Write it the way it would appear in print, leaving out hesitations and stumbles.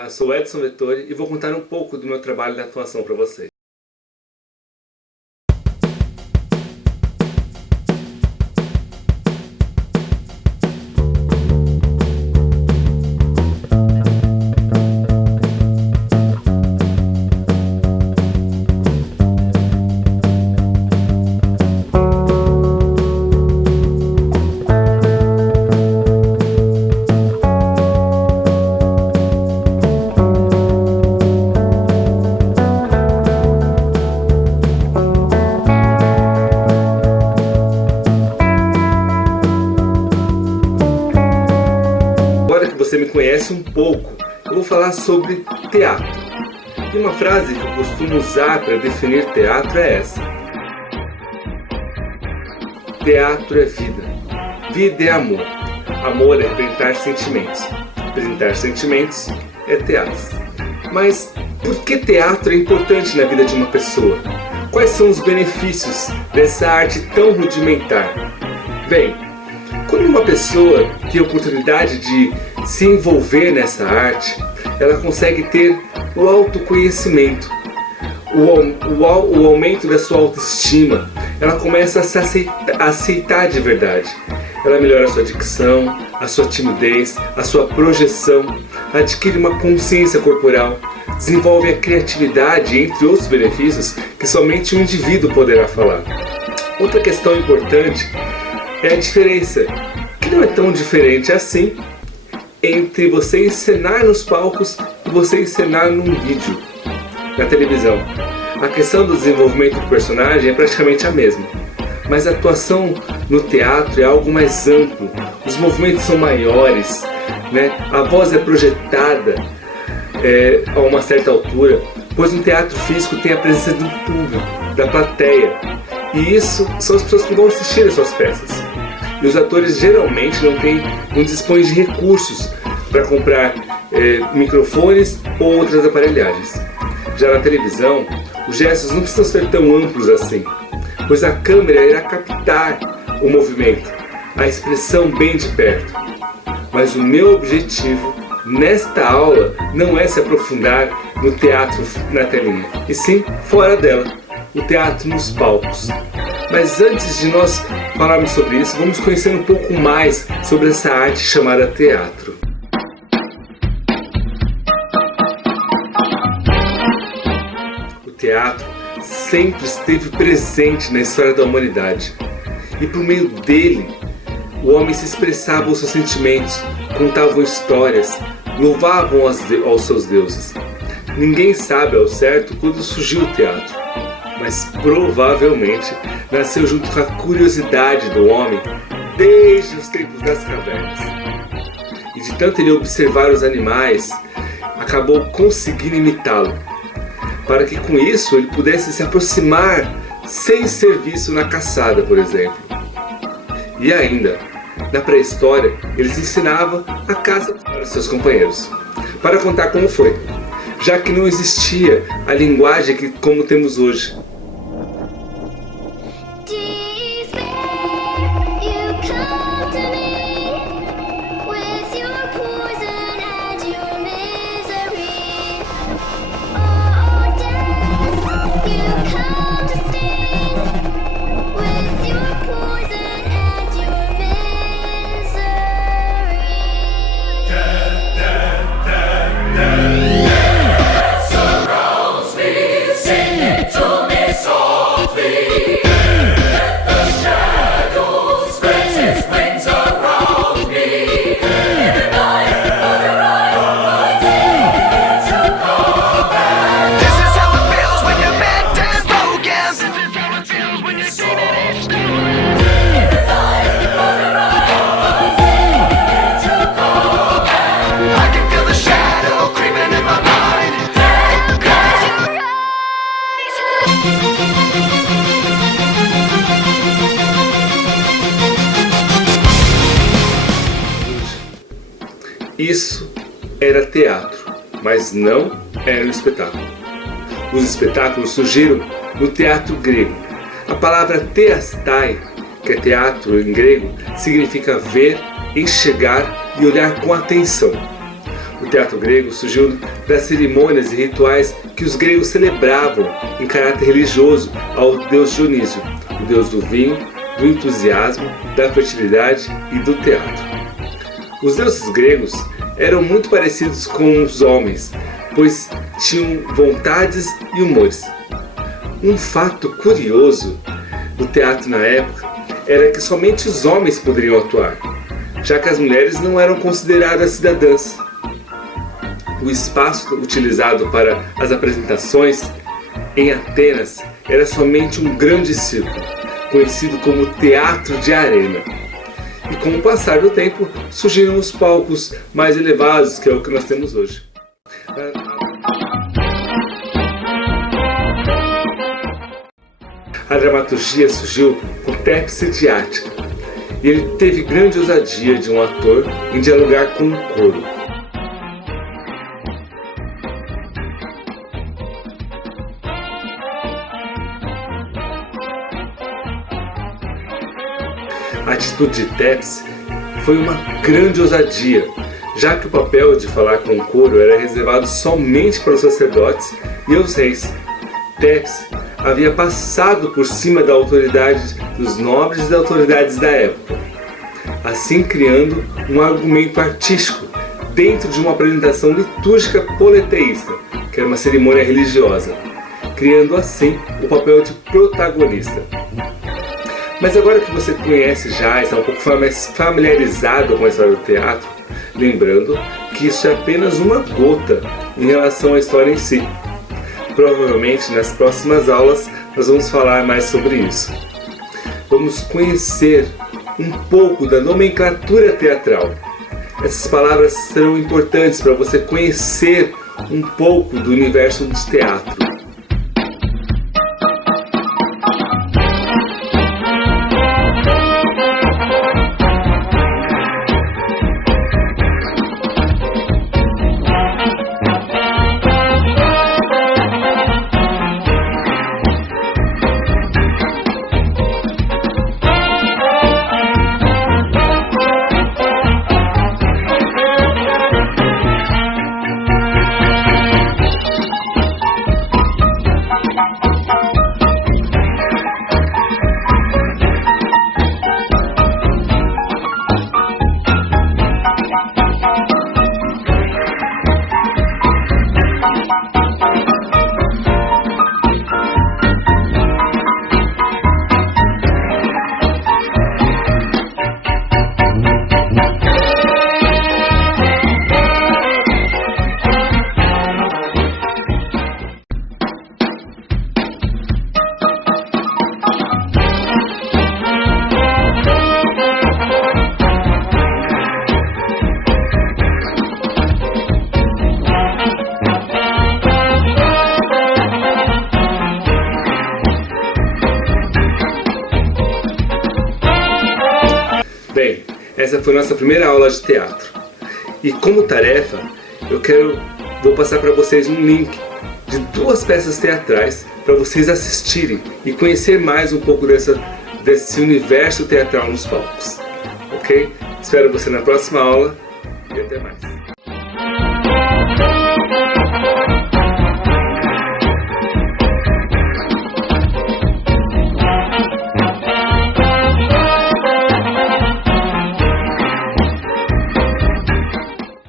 Olá, eu sou Edson Vettori e vou contar um pouco do meu trabalho de atuação para vocês. Agora que você me conhece um pouco, eu vou falar sobre teatro. E uma frase que eu costumo usar para definir teatro é essa: teatro é vida. Vida é amor. Amor é representar sentimentos. Representar sentimentos é teatro. Mas por que teatro é importante na vida de uma pessoa? Quais são os benefícios dessa arte tão rudimentar? Bem, quando uma pessoa tem a oportunidade de se envolver nessa arte, ela consegue ter o autoconhecimento, o aumento da sua autoestima, ela começa a se aceitar de verdade. Ela melhora a sua dicção, a sua timidez, a sua projeção, adquire uma consciência corporal, desenvolve a criatividade, entre outros benefícios que somente um indivíduo poderá falar. Outra questão importante é a diferença, que não é tão diferente assim, entre você encenar nos palcos e você encenar num vídeo, na televisão. A questão do desenvolvimento do personagem é praticamente a mesma, mas a atuação no teatro é algo mais amplo, os movimentos são maiores, né? A voz é projetada a uma certa altura, pois no teatro físico tem a presença do público, da plateia, e isso são as pessoas que vão assistir as suas peças. E os atores geralmente não dispõem de recursos para comprar microfones ou outras aparelhagens. Já na televisão, os gestos não precisam ser tão amplos assim, pois a câmera irá captar o movimento, a expressão bem de perto. Mas o meu objetivo nesta aula não é se aprofundar no teatro na telinha, e sim fora dela, o teatro nos palcos. Mas antes de nós falarmos sobre isso, vamos conhecer um pouco mais sobre essa arte chamada teatro. O teatro sempre esteve presente na história da humanidade, e por meio dele, o homem se expressava os seus sentimentos, contavam histórias, louvavam aos seus deuses. Ninguém sabe ao certo quando surgiu o teatro, mas provavelmente nasceu junto com a curiosidade do homem desde os tempos das cavernas. E de tanto ele observar os animais, acabou conseguindo imitá-lo, para que com isso ele pudesse se aproximar sem ser visto na caçada, por exemplo. E ainda, na pré-história, eles ensinavam a caça para seus companheiros, para contar como foi, já que não existia a linguagem como temos hoje. Isso era teatro, mas não era um espetáculo. Os espetáculos surgiram no teatro grego. A palavra teastai, que é teatro em grego, significa ver, enxergar e olhar com atenção. O teatro grego surgiu das cerimônias e rituais que os gregos celebravam em caráter religioso ao deus Dionísio, o deus do vinho, do entusiasmo, da fertilidade e do teatro. Os deuses gregos eram muito parecidos com os homens, pois tinham vontades e humores. Um fato curioso do teatro na época era que somente os homens poderiam atuar, já que as mulheres não eram consideradas cidadãs. O espaço utilizado para as apresentações em Atenas era somente um grande círculo, conhecido como Teatro de Arena. E com o passar do tempo, surgiram os palcos mais elevados, que é o que nós temos hoje. A dramaturgia surgiu com Tépse de Ática, e ele teve grande ousadia de um ator em dialogar com um coro. A atitude de Tépse foi uma grande ousadia, já que o papel de falar com o coro era reservado somente para os sacerdotes e aos reis. Tépse havia passado por cima da autoridade dos nobres e das autoridades da época, assim criando um argumento artístico dentro de uma apresentação litúrgica politeísta, que era uma cerimônia religiosa, criando assim o papel de protagonista. Mas agora que você conhece já, está um pouco mais familiarizado com a história do teatro, lembrando que isso é apenas uma gota em relação à história em si. Provavelmente nas próximas aulas nós vamos falar mais sobre isso. Vamos conhecer um pouco da nomenclatura teatral. Essas palavras serão importantes para você conhecer um pouco do universo de teatro. Bem, essa foi nossa primeira aula de teatro. E como tarefa, vou passar para vocês um link de 2 peças teatrais para vocês assistirem e conhecer mais um pouco desse universo teatral nos palcos. Ok? Espero você na próxima aula e até mais.